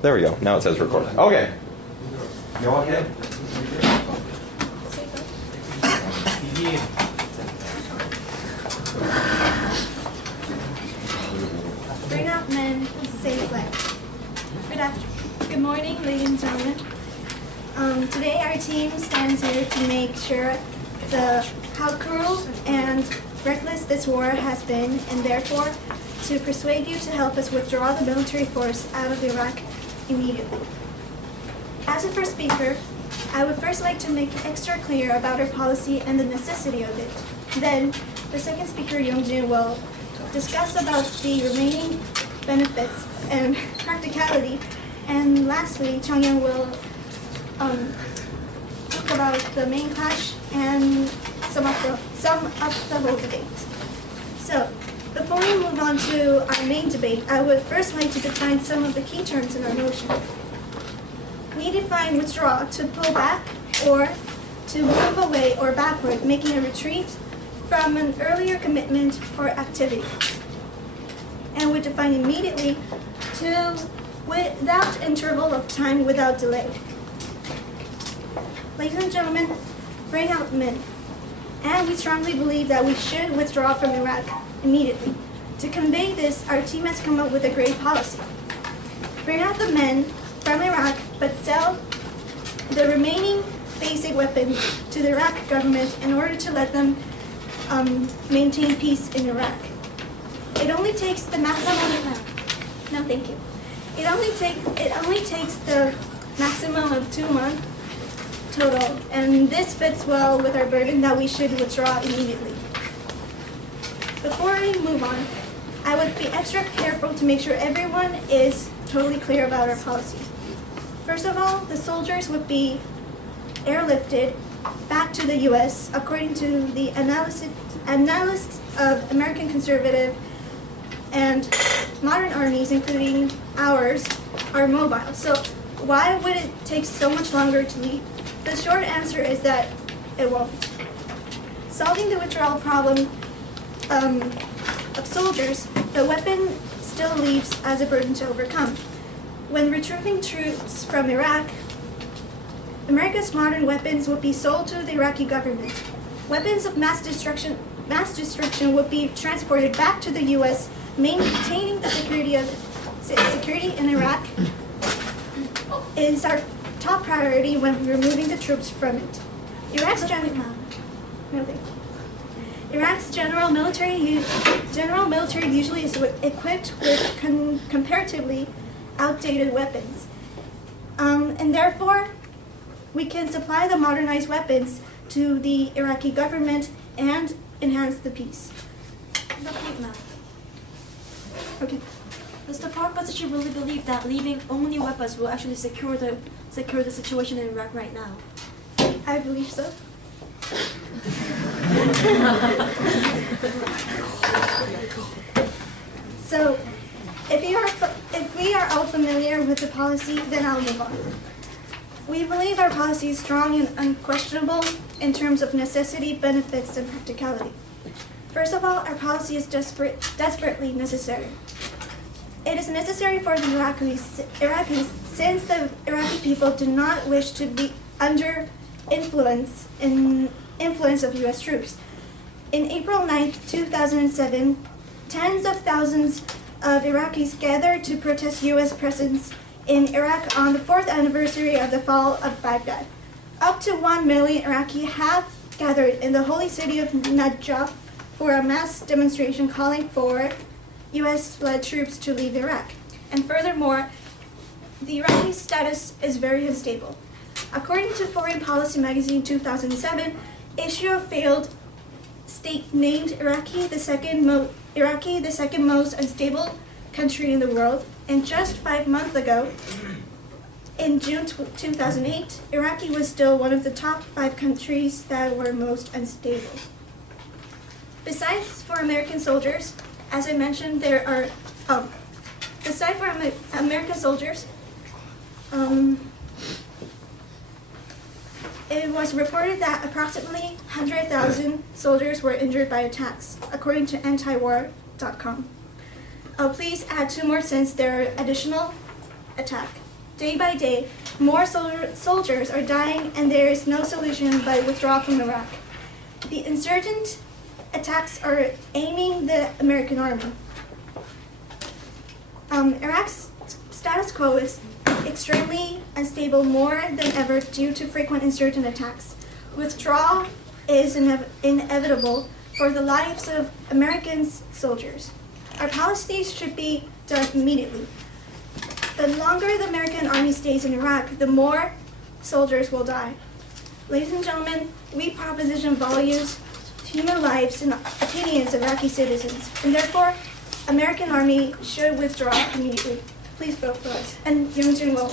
There we go. Now it says record. Okay. You okay? Bring out men, save lives. Good morning, ladies and gentlemen. Today our team stands here to make sure how cruel and reckless this war has been, and therefore to persuade you to help us withdraw the military force out of Iraq immediately. As a first speaker, I would first like to make extra clear about our policy and the necessity of it. Then, the second speaker, Yongjin, will discuss about the remaining benefits and practicality. And lastly, Changyang will talk about the main clash and some of the whole debate. So, before we move on to our main debate, I would first like to define some of the key terms in our motion. We define withdraw to pull back or to move away or backward, making a retreat from an earlier commitment or activity. And we define immediately to without interval of time, without delay. Ladies and gentlemen, bring out men. And we strongly believe that we should withdraw from Iraq immediately. To convey this, our team has come up with a great policy. Bring out the men from Iraq, but sell the remaining basic weapons to the Iraq government in order to let them maintain peace in Iraq. It only takes the maximum. No, thank you. It only takes the maximum of 2 months total, and this fits well with our burden that we should withdraw immediately. Before I move on, I would be extra careful to make sure everyone is totally clear about our policy. First of all, the soldiers would be airlifted back to the U.S. according to the analysis of American conservative and modern armies, including ours, are mobile. So why would it take so much longer to leave? The short answer is that it won't. Solving the withdrawal problem of soldiers, the weapon still leaves as a burden to overcome. When retrieving troops from Iraq, America's modern weapons would be sold to the Iraqi government. Weapons of mass destruction would be transported back to the U.S., maintaining the security in Iraq is our top priority when removing the troops from it. Iraq's general military usually is equipped with comparatively outdated weapons, and therefore we can supply the modernized weapons to the Iraqi government and enhance the peace. Okay. Does the power position really believe that leaving only weapons will actually secure the situation in Iraq right now? I believe so. So, if we are all familiar with the policy, then I'll move on. We believe our policy is strong and unquestionable in terms of necessity, benefits, and practicality. First of all, our policy is desperately necessary. It is necessary for the Iraqis since the Iraqi people do not wish to be under influence of U.S. troops. In April 9, 2007, tens of thousands of Iraqis gathered to protest U.S. presence in Iraq on the 4th anniversary of the fall of Baghdad. Up to 1 million Iraqi have gathered in the holy city of Najaf for a mass demonstration calling for U.S.-led troops to leave Iraq. And furthermore, the Iraqi status is very unstable. According to Foreign Policy Magazine 2007, issue a failed state named Iraqi the second most unstable country in the world. And just 5 months ago, in June 2008, Iraqi was still one of the top 5 countries that were most unstable. Besides for American soldiers, as I mentioned, there are, besides for American soldiers, it was reported that approximately 100,000 soldiers were injured by attacks, according to antiwar.com. Please add 2 more since there are additional attack. Day by day, more soldiers are dying, and there is no solution but withdrawal from Iraq. The insurgent attacks are aiming the American army. Iraq's status quo is extremely unstable more than ever due to frequent insurgent attacks. Withdrawal is inevitable for the lives of American soldiers. Our policies should be done immediately. The longer the American army stays in Iraq, the more soldiers will die. Ladies and gentlemen, we proposition values human lives and opinions of Iraqi citizens, and therefore, American army should withdraw immediately. Please vote for us. And Young-jin will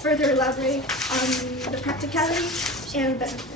further elaborate on the practicality and benefits.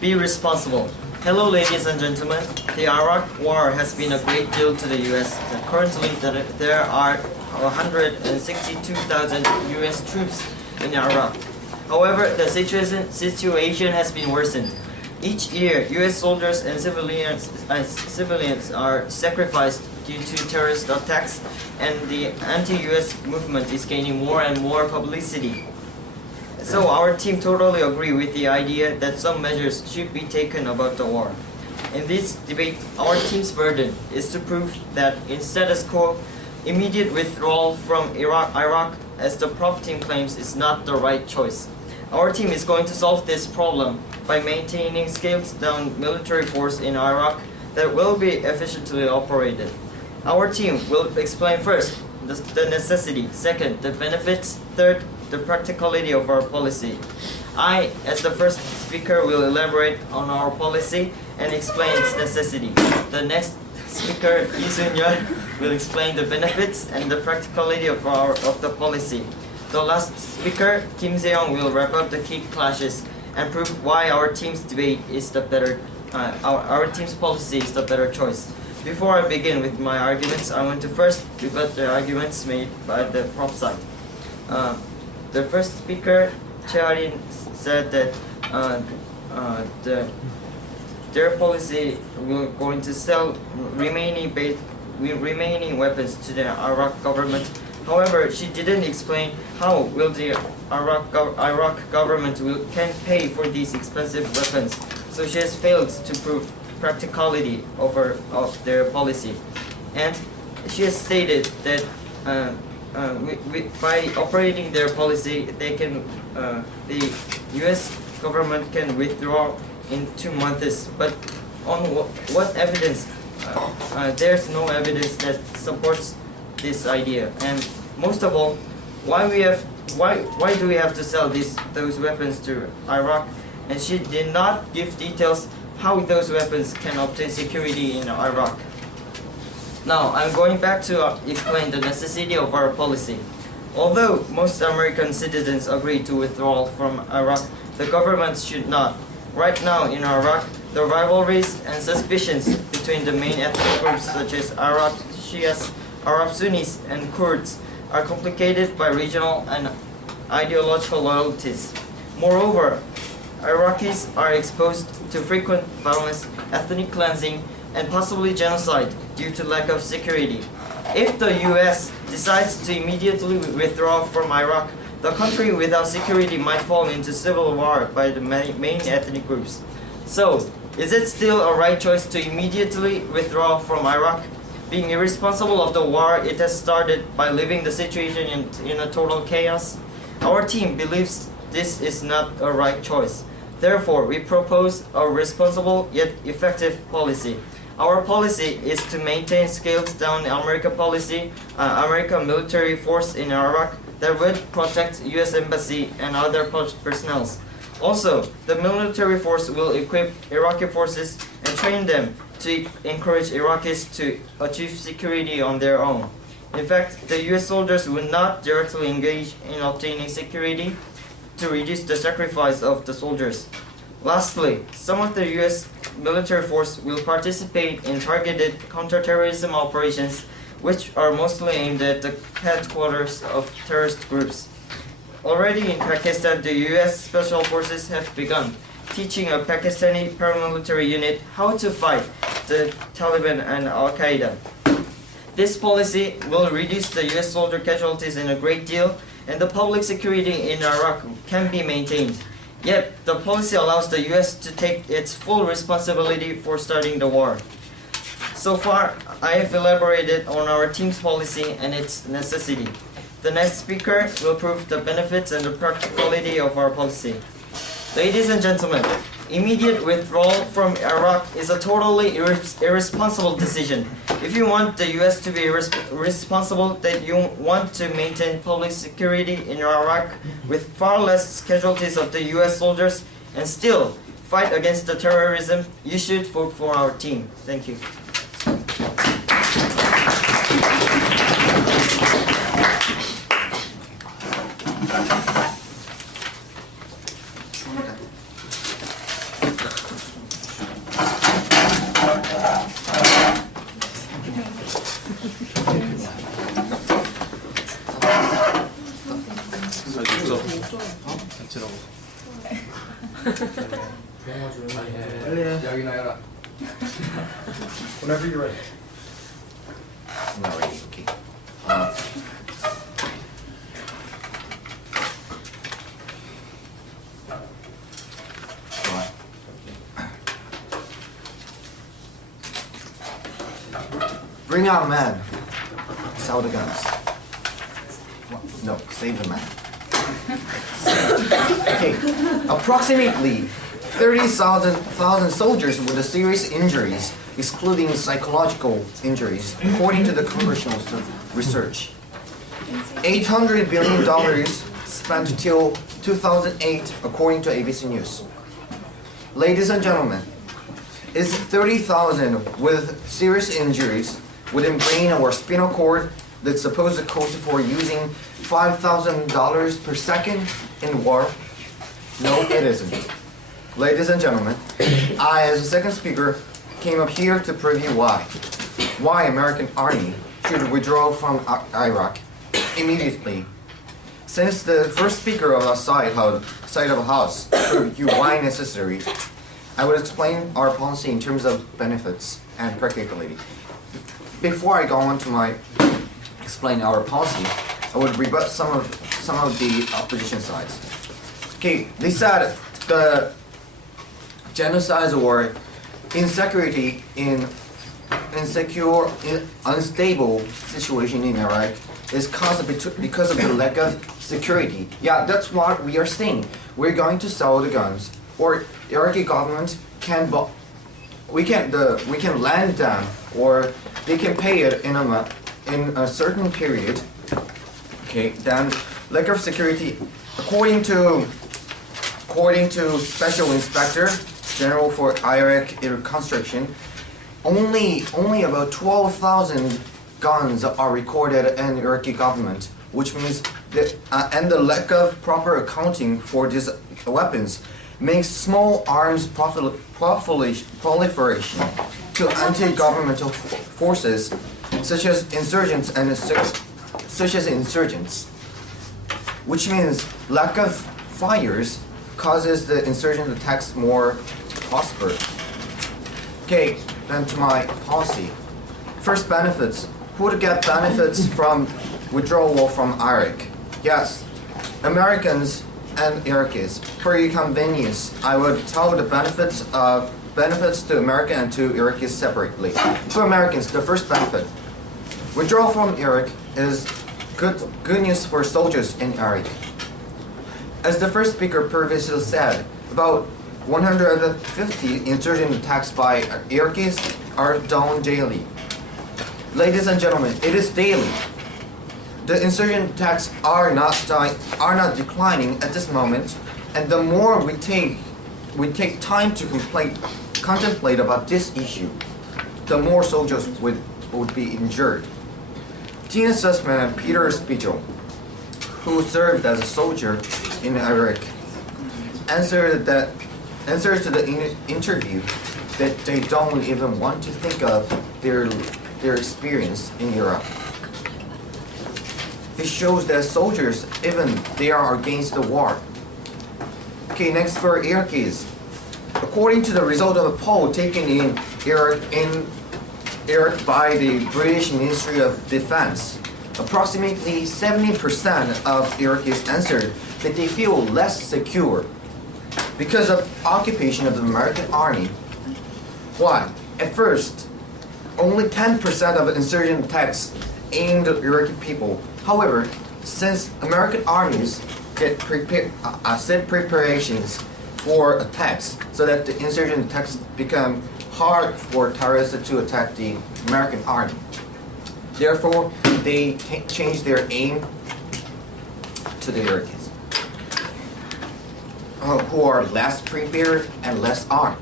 Be responsible. Hello, ladies and gentlemen. The Iraq War has been a great deal to the U.S. Currently, there are 162,000 U.S. troops in Iraq. However, the situation has been worsened. Each year, U.S. soldiers and civilians are sacrificed due to terrorist attacks, and the anti-U.S. movement is gaining more and more publicity. So our team totally agree with the idea that some measures should be taken about the war. In this debate, our team's burden is to prove that in status quo, immediate withdrawal from Iraq, as the prop team claims, is not the right choice. Our team is going to solve this problem by maintaining scaled-down military force in Iraq that will be efficiently operated. Our team will explain first the necessity, second, the benefits, third, the practicality of our policy. I, as the first speaker, will elaborate on our policy and explain its necessity. The next speaker, Lee Sun-yeol, will explain the benefits and the practicality of the policy. The last speaker, Kim Se-young, will wrap up the key clashes and prove why our team's debate is the better, our team's policy is the better choice. Before I begin with my arguments, I want to first rebut the arguments made by the prop side. The first speaker, Chearin, said that their policy will going to sell remaining weapons to the Iraq government. However, she didn't explain how will the Iraq government can pay for these expensive weapons. So she has failed to prove practicality of their policy, and she has stated that by operating their policy, they can the U.S. government can withdraw in 2 months. But on what evidence? There's no evidence that supports this idea. And most of all, why do we have to sell those weapons to Iraq? And she did not give details how those weapons can obtain security in Iraq. Now, I'm going back to explain the necessity of our policy. Although most American citizens agree to withdraw from Iraq, the government should not. Right now in Iraq, the rivalries and suspicions between the main ethnic groups such as Arab Shias, Arab Sunnis, and Kurds are complicated by regional and ideological loyalties. Moreover, Iraqis are exposed to frequent violence, ethnic cleansing, and possibly genocide due to lack of security. If the U.S. decides to immediately withdraw from Iraq, the country without security might fall into civil war by the main ethnic groups. So, Is it still a right choice to immediately withdraw from Iraq? Being irresponsible of the war it has started by leaving the situation in a total chaos? Our team believes this is not a right choice. Therefore, we propose a responsible yet effective policy. Our policy is to maintain scaled-down American military force in Iraq that would protect U.S. Embassy and other personnel. Also, the military force will equip Iraqi forces and train them to encourage Iraqis to achieve security on their own. In fact, the U.S. soldiers will not directly engage in obtaining security to reduce the sacrifice of the soldiers. Lastly, some of the U.S. military force will participate in targeted counterterrorism operations, which are mostly aimed at the headquarters of terrorist groups. Already in Pakistan, the U.S. Special Forces have begun teaching a Pakistani paramilitary unit how to fight the Taliban and Al-Qaeda. This policy will reduce the U.S. soldier casualties in a great deal, and the public security in Iraq can be maintained. Yet, the policy allows the U.S. to take its full responsibility for starting the war. So far, I have elaborated on our team's policy and its necessity. The next speaker will prove the benefits and the practicality of our policy. Ladies and gentlemen, immediate withdrawal from Iraq is a totally irresponsible decision. If you want the U.S. to be responsible, that you want to maintain public security in Iraq with far less casualties of the U.S. soldiers and still fight against the terrorism, you should vote for our team. Thank you. Whenever you're ready. I'm not ready, okay. Right. Bring out men. Sell the guns. No, save the man. Okay, approximately 30,000 soldiers with serious injuries, excluding psychological injuries, according to the congressional research. $800 billion spent till 2008, according to ABC News. Ladies and gentlemen, is 30,000 with serious injuries within brain or spinal cord that's supposed to cost for using $5,000 per second in war? No, it isn't. Ladies and gentlemen, I, as a second speaker, came up here to preview why American Army should withdraw from Iraq immediately. Since the first speaker of our side of the House previewed why necessary, I will explain our policy in terms of benefits and practicality. Before I go on to explain our policy, I would rebut some of the opposition sides. Okay, they said the genocide or insecurity in unstable situation in Iraq is caused because of the lack of security. Yeah, that's what we are saying. We're going to sell the guns, or the Iraqi government we can lend them, or they can pay it in a certain period. Okay, then lack of security, according to Special Inspector General for Iraq Reconstruction, only about 12,000 guns are recorded in the Iraqi government, which means and the lack of proper accounting for these weapons makes small arms proliferation to anti-governmental forces such as insurgents, which means lack of fires causes the insurgent attacks more prosper. Okay, then to my policy. First, benefits. Who would get benefits from withdrawal from Iraq? Yes, Americans and Iraqis. For your convenience, I would tell the benefits of benefits to American and to Iraqis separately. For Americans, the first benefit, withdrawal from Iraq is good news for soldiers in Iraq. As the first speaker previously said, about 150 insurgent attacks by Iraqis are done daily. Ladies and gentlemen, it is daily. The insurgent attacks are not declining at this moment, and the more we take time to contemplate about this issue, the more soldiers would be injured. Tina Sussman and Peter Spiegel, who served as a soldier in Iraq, answered to the interview that they don't even want to think of their experience in Iraq. It shows that soldiers, even they are against the war. Okay, next for Iraqis. According to the result of a poll taken in Iraq by the British Ministry of Defense, approximately 70% of Iraqis answered that they feel less secure because of occupation of the American army. Why? At first, only 10% of insurgent attacks aimed at Iraqi people. However, since American armies get set preparations for attacks so that the insurgent attacks become hard for terrorists to attack the American army. Therefore, they change their aim to the Iraqis, who are less prepared and less armed.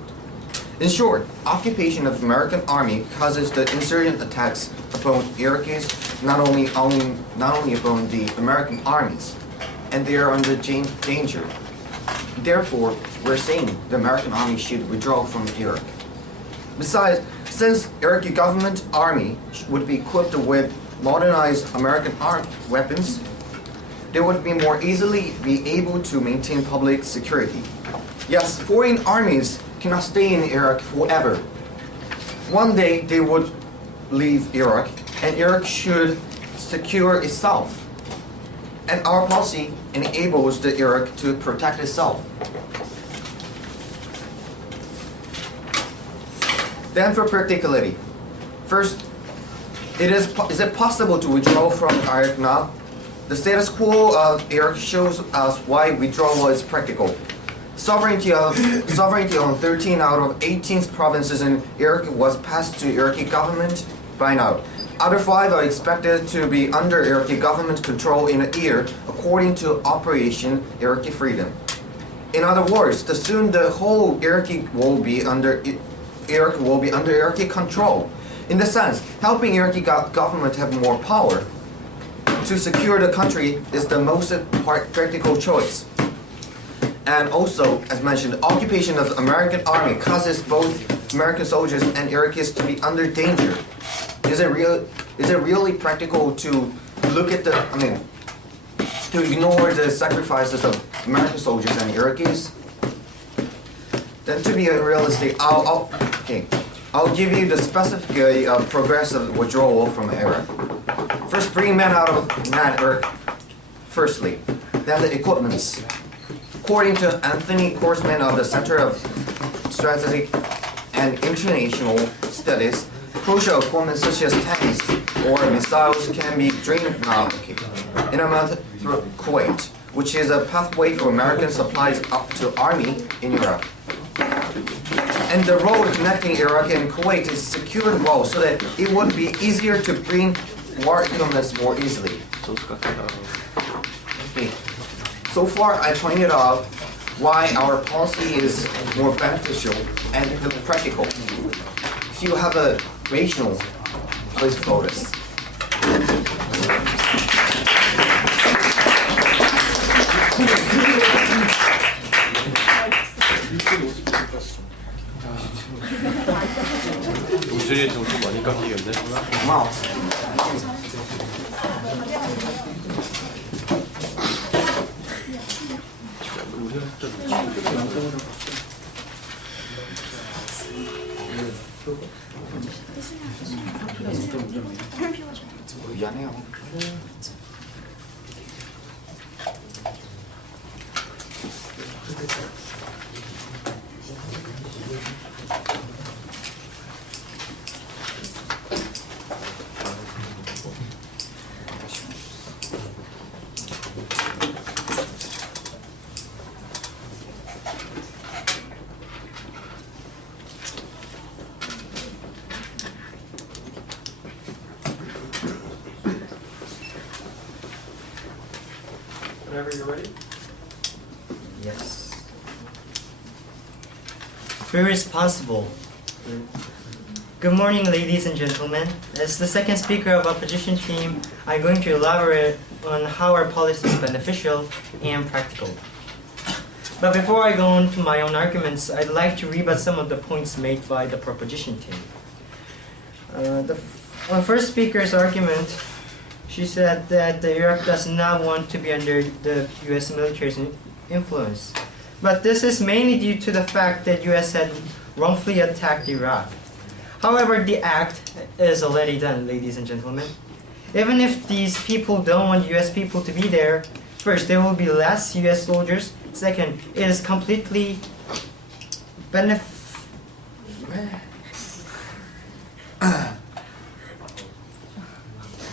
In short, occupation of the American army causes the insurgent attacks upon Iraqis, not only upon the American armies, and they are under danger. Therefore, we're saying the American army should withdraw from Iraq. Besides, since Iraqi government army would be equipped with modernized American weapons, they would be more easily be able to maintain public security. Yes, foreign armies cannot stay in Iraq forever. One day they would leave Iraq, and Iraq should secure itself. And our policy enables the Iraq to protect itself. Then for practicality. First, is it possible to withdraw from Iraq now? The status quo of Iraq shows us why withdrawal is practical. Sovereignty on 13 out of 18 provinces in Iraq was passed to Iraqi government by now. Other 5 are expected to be under Iraqi government control in a year, according to Operation Iraqi Freedom. In other words, soon the whole Iraq will be under Iraqi control. In the sense, helping Iraqi government have more power to secure the country is the most practical choice. And also, as mentioned, the occupation of the American army causes both American soldiers and Iraqis to be under danger. Is it really practical to look at to ignore the sacrifices of American soldiers and Iraqis? Then to be realistic, I'll give you the specific progress of withdrawal from Iraq. First, bring men out of Iraq. Firstly, then the equipments. According to Anthony Korsman of the Center of Strategic and International Studies, crucial equipment such as tanks or missiles can be drained now in a month through Kuwait, which is a pathway for American supplies up to army in Iraq. And the road connecting Iraq and Kuwait is secured well so that it would be easier to bring war equipment more easily. Okay. So far, I pointed out why our policy is more beneficial and practical. If you have a rational, please vote us. 우준이 좀 많이 깎이겠네. 고마워. 미안해요. whenever you're ready. Yes. Be responsible. Good morning, ladies and gentlemen. As the second speaker of opposition team, I'm going to elaborate on how our policy is beneficial and practical. But before I go on to my own arguments, I'd like to rebut some of the points made by the proposition team. On first speaker's argument, she said that Iraq does not want to be under the U.S. military's influence. But this is mainly due to the fact that U.S. had wrongfully attacked Iraq. However, the act is already done, ladies and gentlemen. Even if these people don't want U.S. people to be there, first, there will be less U.S. soldiers. Second, it is completely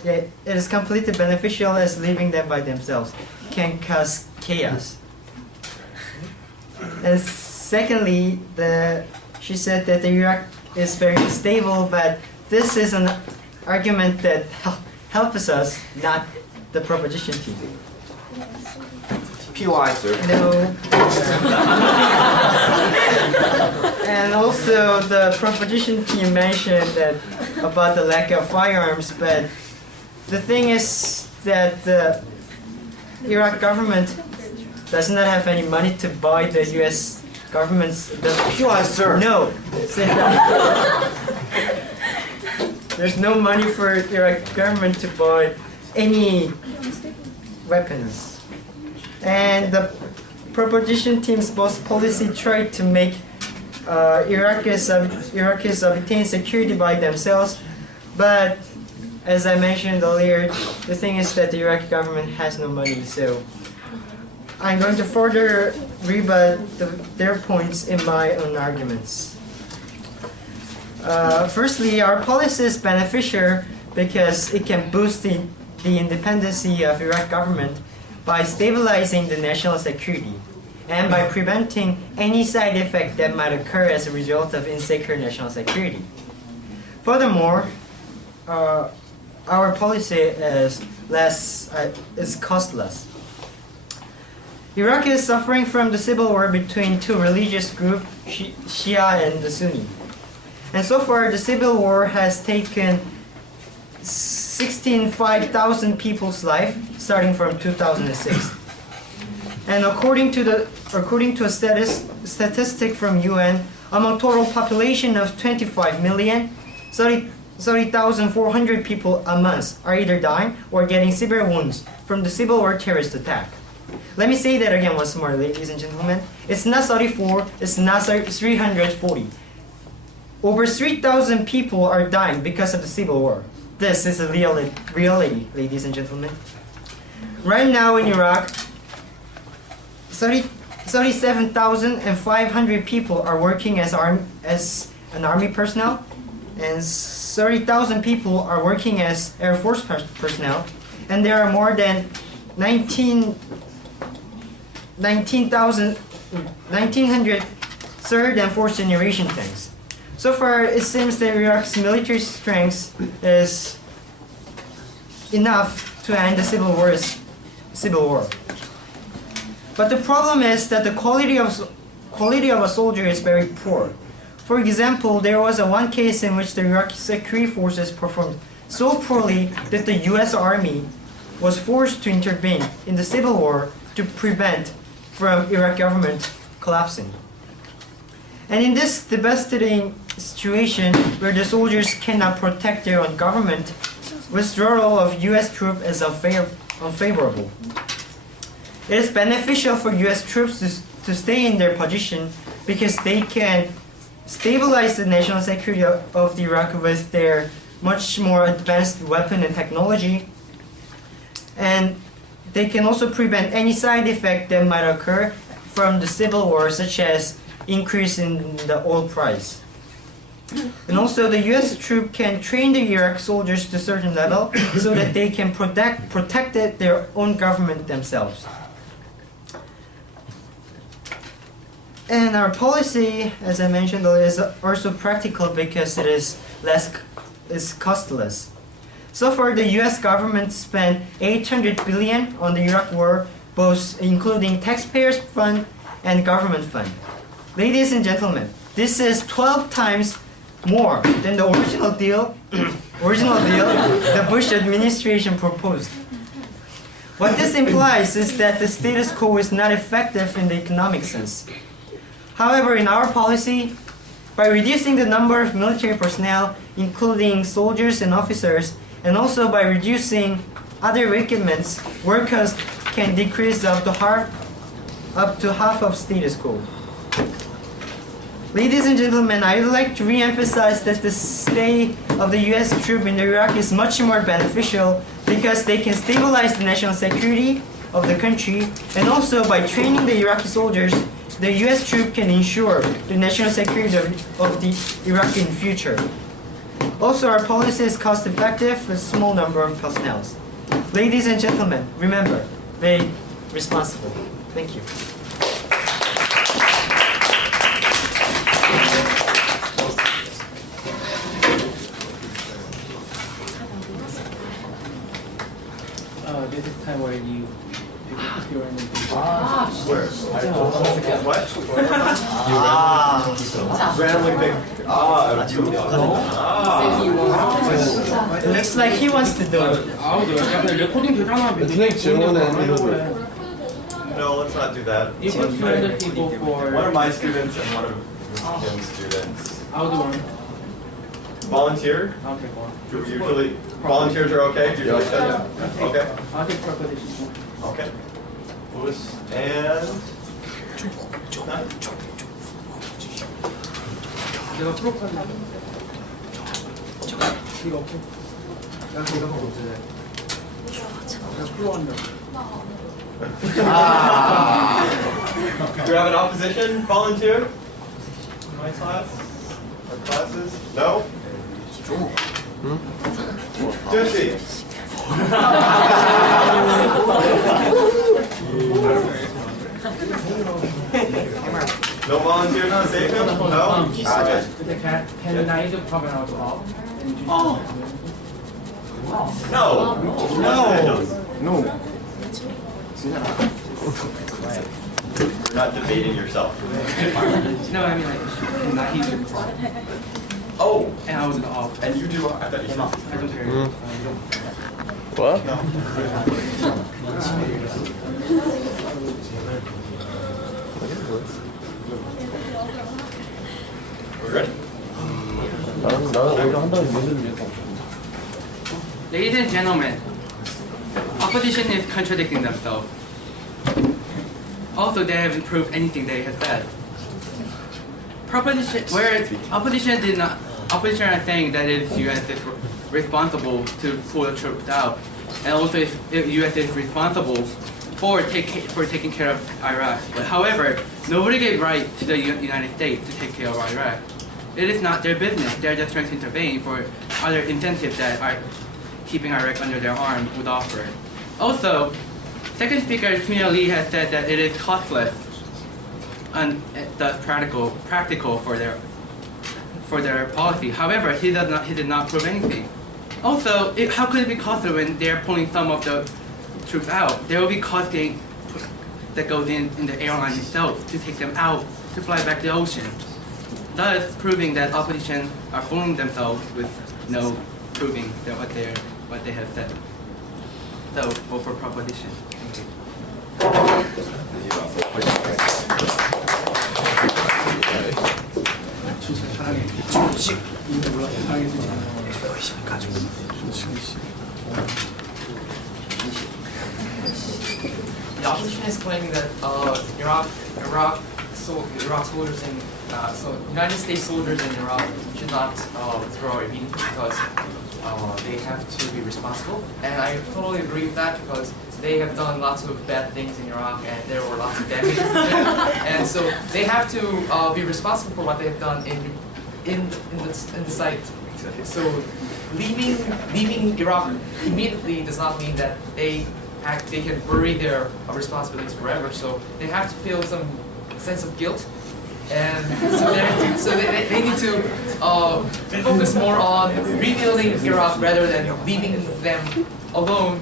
it is completely beneficial as leaving them by themselves can cause chaos. And secondly, she said that Iraq is very stable, but this is an argument that helps us, not the proposition team. POI, sir. No. And also the proposition team mentioned that about the lack of firearms, but the thing is that the Iraq government does not have any money to buy the U.S. government's. POI, sir. No. There's no money for Iraq government to buy any weapons. And the proposition team's both policy tried to make Iraqis obtain security by themselves, but as I mentioned earlier, the thing is that the Iraqi government has no money, so I'm going to further rebut their points in my own arguments. Firstly, our policy is beneficial because it can boost the independency of Iraq government by stabilizing the national security and by preventing any side effect that might occur as a result of insecure national security. Furthermore, our policy is costless. Iraq is suffering from the civil war between two religious groups, Shia and the Sunni. And so far, the civil war has taken 5,000 people's life, starting from 2006. And according to a statistic from UN, among total population of 25 million, 30,400 people a month are either dying or getting severe wounds from the civil war terrorist attack. Let me say that again once more, ladies and gentlemen. It's not 34, it's not 340. Over 3,000 people are dying because of the civil war. This is a reality, ladies and gentlemen. Right now in Iraq, 37,500 people are working as an army personnel, and 30,000 people are working as Air Force personnel, and there are more than 1,900 third and fourth generation tanks. So far, it seems that Iraq's military strength is enough to end the civil war. But the problem is that the quality of a soldier is very poor. For example, there was one case in which the Iraqi security forces performed so poorly that the U.S. Army was forced to intervene in the civil war to prevent from Iraq government collapsing. And in this devastating situation where the soldiers cannot protect their own government, withdrawal of U.S. troops is unfavorable. It is beneficial for U.S. troops to stay in their position because they can stabilize the national security of Iraq with their much more advanced weapon and technology, and they can also prevent any side effect that might occur from the civil war, such as increase in the oil price. And also the U.S. troop can train the Iraq soldiers to a certain level so that they can protect their own government themselves. And our policy, as I mentioned earlier, is also practical because it is costless. So far, the U.S. government spent $800 billion on the Iraq war, both including taxpayers' fund and government fund. Ladies and gentlemen, this is 12 times more than the original deal the Bush administration proposed. What this implies is that the status quo is not effective in the economic sense. However, in our policy, by reducing the number of military personnel, including soldiers and officers, and also by reducing other requirements, work costs can decrease up to half of status quo. Ladies and gentlemen, I would like to re-emphasize that the stay of the U.S. troops in Iraq is much more beneficial because they can stabilize the national security of the country, and also by training the Iraqi soldiers, the U.S. troops can ensure the national security of the Iraqi future. Also, our policy is cost-effective with a small number of personnel. Ladies and gentlemen, remember, be responsible. Thank you. This is time where you you're in the Where? What? Randomly pick. It looks like he wants to do it. 근데 레코딩 되잖아. 선생님 질문은 No, let's not do that. You put 200 people for. One of my students and one of Kim's students. I'll do one. Volunteer? Okay, go on. Usually, volunteers are okay? Usually shut down. Okay. I'll take preposition. Okay. Lewis and. 내가 프로파일. 이거 없어. 나 이거 하고 있어. 나 프로 한다. Do you have an opposition volunteer? My class? Or classes? No? Joshi. No volunteers on Sagan? No? Okay. Can I do problem out of all? No. No. You're not debating yourself. No, I mean like, not he did problem. Oh, And I was in the off. and you do. I thought you said. I don't care. What? No. We're ready? 나는 오히려 한다는 얘기를 위해서. Ladies and gentlemen, opposition is contradicting themselves. Also, they haven't proved anything they have said. Opposition are saying that the U.S. is responsible to pull the troops out, and also the U.S. is responsible for taking care of Iraq. But however, nobody gave right to the United States to take care of Iraq. It is not their business. They're just trying to intervene for other incentives that are keeping Iraq under their arm would offer. Also, second speaker Tina Lee has said that it is costless and thus practical for their policy. However, he did not prove anything. Also, how could it be costly when they're pulling some of the troops out? There will be costing that goes in the airline itself to take them out to fly back to the ocean. Thus, proving that opposition are fooling themselves with no proving that what they have said. So, vote for proposition. Thank you. The opposition is claiming that Iraq soldiers and United States soldiers in Iraq should not withdraw immediately because they have to be responsible. And I totally agree with that because they have done lots of bad things in Iraq and there were lots of damages in it. And so they have to be responsible for what they have done in the site. So leaving Iraq immediately does not mean that they can bury their responsibilities forever. So they have to feel some sense of guilt, and so they need to focus more on rebuilding Iraq rather than leaving them alone,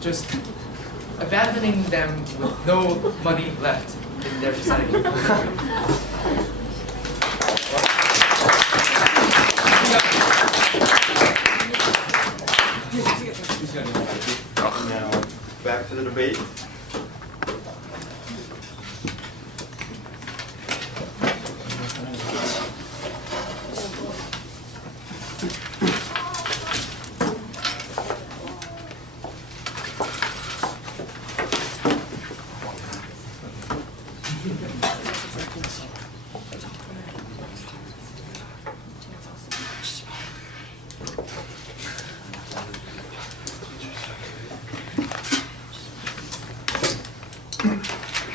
just abandoning them with no money left in their society. Now, back to the debate.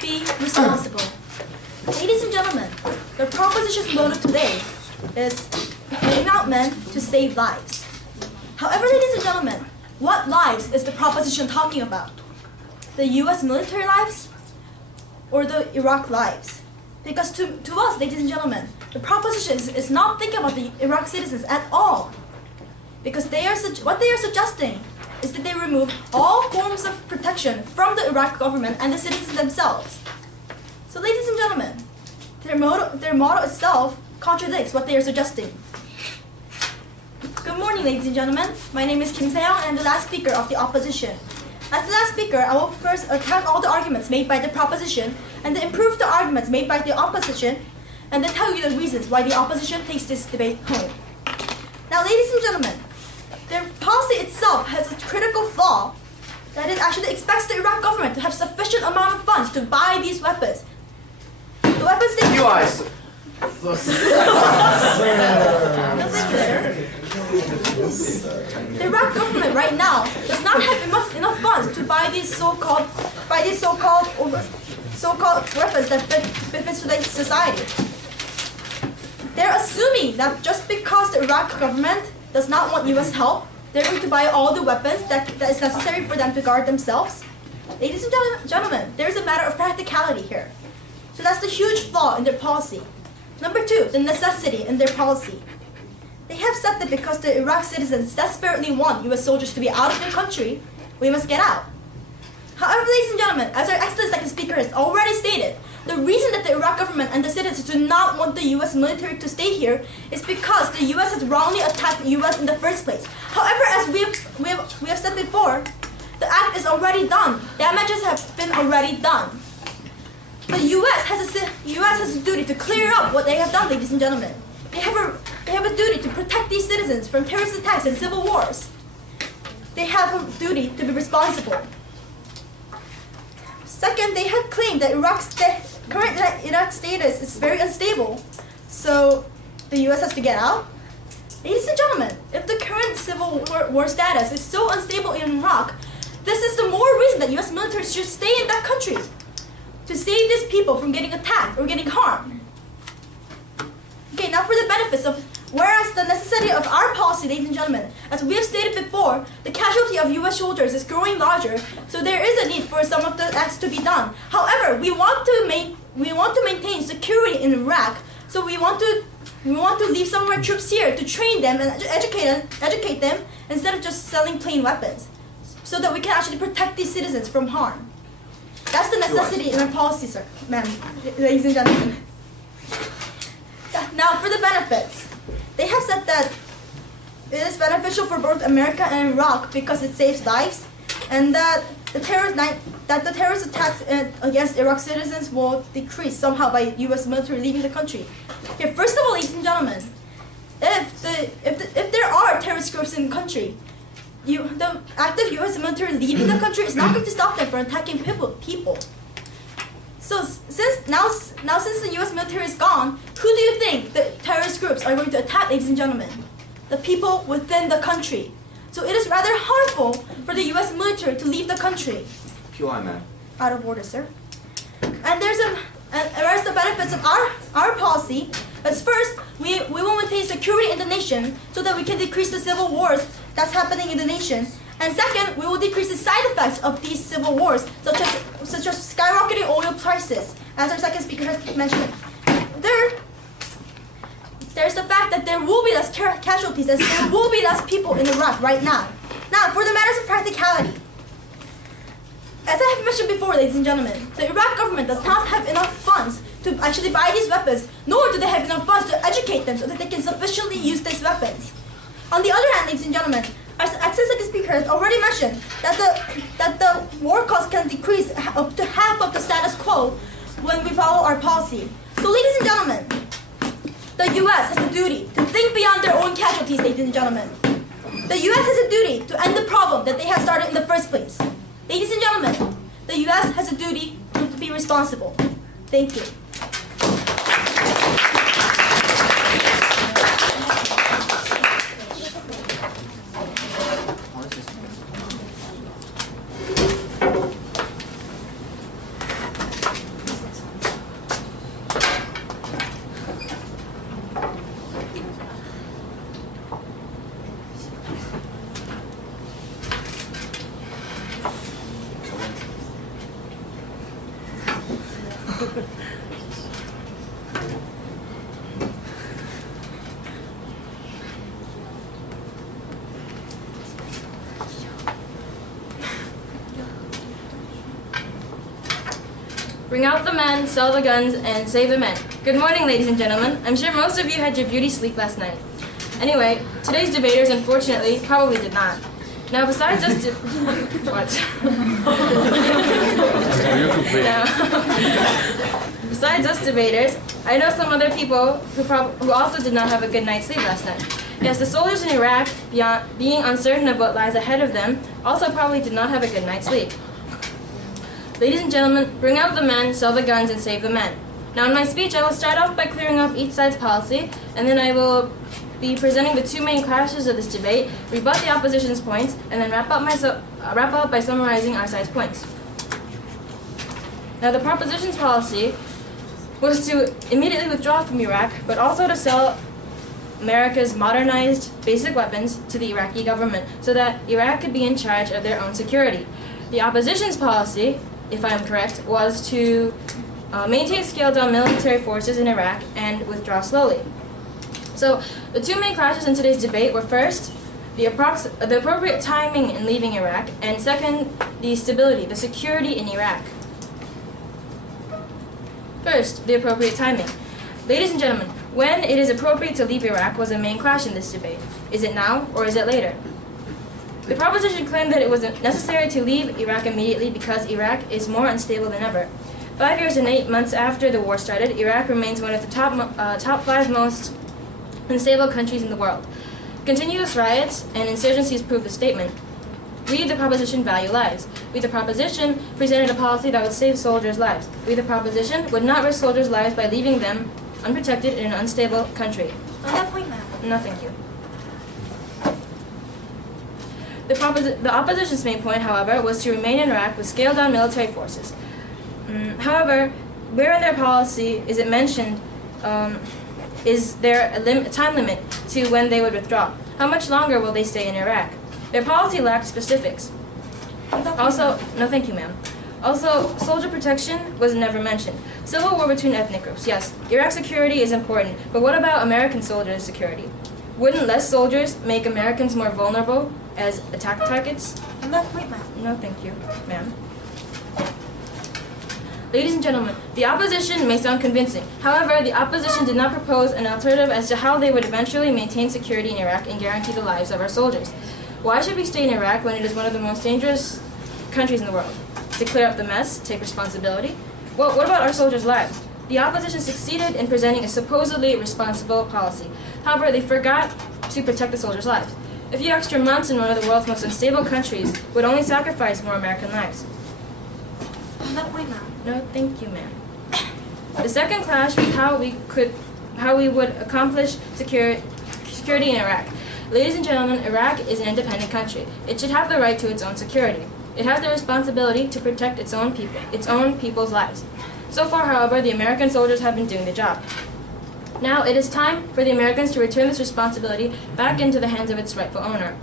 Be responsible. Ladies and gentlemen, the proposition voted today is paying out men to save lives. However, ladies and gentlemen, what lives is the proposition talking about? The US military lives or the Iraq lives? Because to us, ladies and gentlemen, the proposition is not thinking about the Iraq citizens at all. Because what they are suggesting is that they remove all forms of protection from the Iraq government and the citizens themselves. So ladies and gentlemen, their motto itself contradicts what they are suggesting. Good morning, ladies and gentlemen. My name is Kim Se-young and I'm the last speaker of the opposition. As the last speaker, I will first attack all the arguments made by the proposition and then improve the arguments made by the opposition and then tell you the reasons why the opposition takes this debate home. Now, ladies and gentlemen, their policy itself has a critical flaw that it actually expects the Iraq government to have sufficient amount of funds to buy these weapons. The weapons they You eyes. The Iraq government right now does not have enough funds to buy these so-called weapons that benefit today's society. They're assuming that just because the Iraq government does not want US help, they're going to buy all the weapons that is necessary for them to guard themselves. Ladies and gentlemen, there's a matter of practicality here. So that's the huge flaw in their policy. Number two, the necessity in their policy. They have said that because the Iraq citizens desperately want US soldiers to be out of their country, we must get out. However, ladies and gentlemen, as our excellent second speaker has already stated, the reason that the Iraq government and the citizens do not want the US military to stay here is because the US has wrongly attacked the US in the first place. However, as we have said before, the act is already done. Damages have been already done. The US has a duty to clear up what they have done, ladies and gentlemen. They have a duty to protect these citizens from terrorist attacks and civil wars. They have a duty to be responsible. Second, they have claimed that current Iraq status is very unstable, so the US has to get out. Ladies and gentlemen, if the current civil war status is so unstable in Iraq, this is the more reason that US military should stay in that country to save these people from getting attacked or getting harmed. Okay, now for the benefits of, whereas the necessity of our policy, ladies and gentlemen, as we have stated before, the casualty of US soldiers is growing larger, so there is a need for some of the acts to be done. However, we want to maintain security in Iraq, so we want to leave some of our troops here to train them and educate them instead of just selling plain weapons, so that we can actually protect these citizens from harm. That's the necessity in our policy, sir, ma'am, ladies and gentlemen. Now, for the benefits, they have said that it is beneficial for both America and Iraq because it saves lives, and that the terrorist attacks against Iraq citizens will decrease somehow by U.S. military leaving the country. Okay, first of all, ladies and gentlemen, if there are terrorist groups in the country, the active U.S. military leaving the country is not going to stop them from attacking people. So since the U.S. military is gone, who do you think the terrorist groups are going to attack, ladies and gentlemen? The people within the country. So it is rather harmful for the U.S. military to leave the country. QI, man. Out of order, sir. And whereas the benefits of our policy is, first, we will maintain security in the nation so that we can decrease the civil wars that's happening in the nation. And second, we will decrease the side effects of these civil wars, such as skyrocketing oil prices, as our second speaker has mentioned. Third, there's the fact that there will be less casualties, as there will be less people in Iraq right now. Now, for the matters of practicality, As I have mentioned before, ladies and gentlemen, the Iraq government does not have enough funds to actually buy these weapons, nor do they have enough funds to educate them so that they can sufficiently use these weapons. On the other hand, ladies and gentlemen, our accessible speaker has already mentioned that the war cost can decrease up to half of the status quo when we follow our policy. So, ladies and gentlemen, the U.S. has a duty to think beyond their own casualties, ladies and gentlemen. The U.S. has a duty to end the problem that they have started in the first place. Ladies and gentlemen, the U.S. has a duty to be responsible. Thank you. Bring out the men, sell the guns, and save the men. Good morning, ladies and gentlemen. I'm sure most of you had your beauty sleep last night. Anyway, today's debaters, unfortunately, probably did not. Now, besides us, what? Now, besides us debaters, I know some other people who also did not have a good night's sleep last night. Yes, the soldiers in Iraq, being uncertain of what lies ahead of them, also probably did not have a good night's sleep. Ladies and gentlemen, bring out the men, sell the guns, and save the men. Now, in my speech, I will start off by clearing up each side's policy, and then I will be presenting the two main clashes of this debate, rebut the opposition's points, and then wrap up by summarizing our side's points. Now, the proposition's policy was to immediately withdraw from Iraq, but also to sell America's modernized basic weapons to the Iraqi government so that Iraq could be in charge of their own security. The opposition's policy, if I am correct, was to maintain scaled-down military forces in Iraq and withdraw slowly. So the two main clashes in today's debate were first, the appropriate timing in leaving Iraq, and second, the stability, the security in Iraq. First, the appropriate timing. Ladies and gentlemen, when it is appropriate to leave Iraq was a main clash in this debate. Is it now or is it later? The proposition claimed that it was necessary to leave Iraq immediately because Iraq is more unstable than ever. 5 years and 8 months after the war started, Iraq remains one of the top 5 most unstable countries in the world. Continuous riots and insurgencies prove the statement. We, the proposition, value lives. We, the proposition, presented a policy that would save soldiers' lives. We, the proposition, would not risk soldiers' lives by leaving them unprotected in an unstable country. On that point, ma'am. No, thank you. The opposition's main point, however, was to remain in Iraq with scaled-down military forces. However, where in their policy is it mentioned, is there a time limit to when they would withdraw? How much longer will they stay in Iraq? Their policy lacked specifics. Also, no thank you, ma'am. Also, soldier protection was never mentioned. Civil war between ethnic groups, yes. Iraq's security is important, but what about American soldiers' security? Wouldn't less soldiers make Americans more vulnerable as attack targets? On that point, ma'am. No, thank you, ma'am. Ladies and gentlemen, the opposition may sound convincing. However, the opposition did not propose an alternative as to how they would eventually maintain security in Iraq and guarantee the lives of our soldiers. Why should we stay in Iraq when it is one of the most dangerous countries in the world? To clear up the mess, take responsibility? Well, what about our soldiers' lives? The opposition succeeded in presenting a supposedly responsible policy. However, they forgot to protect the soldiers' lives. A few extra months in one of the world's most unstable countries would only sacrifice more American lives. On that point, ma'am. No, thank you, ma'am. The second clash was how we would accomplish security in Iraq. Ladies and gentlemen, Iraq is an independent country. It should have the right to its own security. It has the responsibility to protect its own people's lives. So far, however, the American soldiers have been doing the job. Now it is time for the Americans to return this responsibility back into the hands of its rightful owner.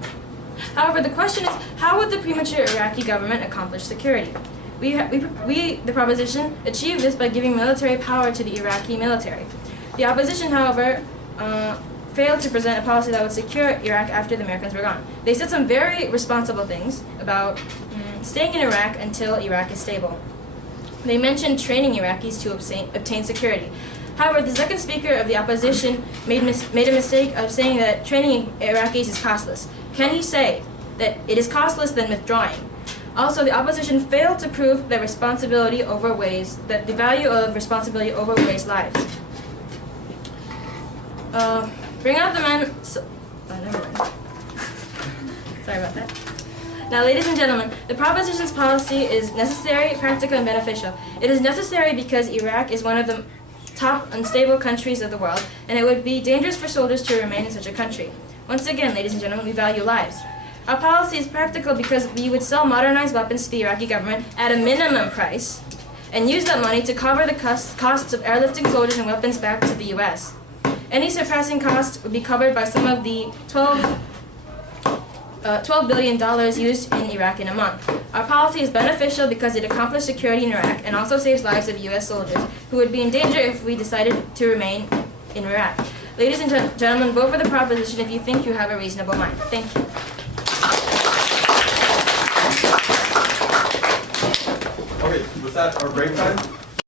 However, the question is, how would the premature Iraqi government accomplish security? We, the proposition, achieved this by giving military power to the Iraqi military. The opposition, however, failed to present a policy that would secure Iraq after the Americans were gone. They said some very responsible things about staying in Iraq until Iraq is stable. They mentioned training Iraqis to obtain security. However, the second speaker of the opposition made a mistake of saying that training Iraqis is costless. Can you say that it is costless than withdrawing? Also, the opposition failed to prove that the value of responsibility overweighs lives. Bring out the men. Never mind. Sorry about that. Now, ladies and gentlemen, the proposition's policy is necessary, practical, and beneficial. It is necessary because Iraq is one of the top unstable countries of the world, and it would be dangerous for soldiers to remain in such a country. Once again, ladies and gentlemen, we value lives. Our policy is practical because we would sell modernized weapons to the Iraqi government at a minimum price and use that money to cover the costs of airlifting soldiers and weapons back to the U.S. Any surpassing cost would be covered by some of the $12 billion used in Iraq in a month. Our policy is beneficial because it accomplished security in Iraq and also saves lives of U.S. soldiers who would be in danger if we decided to remain in Iraq. Ladies and gentlemen, vote for the proposition if you think you have a reasonable mind. Thank you. Okay, was that our break time?